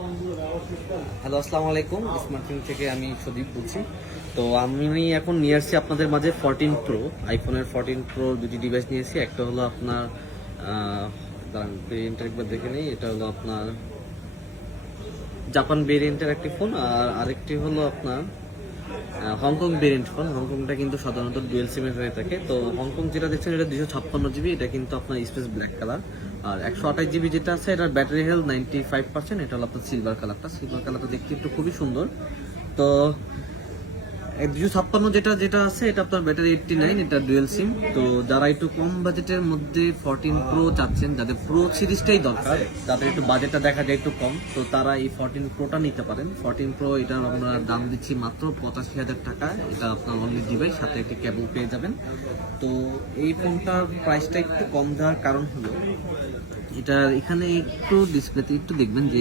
Hello, আসসালামু আলাইকুম। Smartphone থেকে আমি সুদীপ বলছি। তো আমি এখন নিয়ে আসছি আপনাদের মাঝে 14 প্রো, আইফোনের 14 প্রো দুটি ডিভাইস নিয়েছি। একটা হলো আপনার দাঁড়ান ভেরিয়েন্টটা একবার দেখে নিই। এটা হলো আপনার জাপান ভেরিয়েন্টের একটি ফোন, আর আরেকটি হলো আপনার হংকং ভেরিয়েন্ট ফোন। হংকংটা কিন্তু সাধারণত ডুয়েল সিমের হয়ে থাকে। তো হংকং যেটা দেখছেন এটা 256 জিবি, এটা কিন্তু আপনার স্পেস ব্ল্যাক কালার। আর 128 জিবি যেটা আছে এটার ব্যাটারি হেলথ 95%। এটা হলো আপনার সিলভার কালারটা। সিলভার কালারটা দেখতে একটু খুবই সুন্দর। তো 256 যেটা যেটা আছে এটা আপনার ব্যাটারি 89, এটা ডুয়েল সিম। তো যারা একটু কম বাজেটের মধ্যে 14 প্রো চাচ্ছেন, যাদের প্রো সিরিজটাই দরকার, যাদের একটু বাজেটটা দেখা যায় একটু কম, তো তারা এই 14 প্রোটা নিতে পারেন। 14 প্রো এটার আমরা দাম দিচ্ছি মাত্র 85,000 টাকা। এটা আপনার অনলি ডিভাইস, সাথে একটি কেবল পেয়ে যাবেন। তো এই ফোনটার প্রাইসটা একটু কম দেওয়ার কারণ হলো এটা এখানে একটু ডিসপ্লেতে একটু দেখবেন যে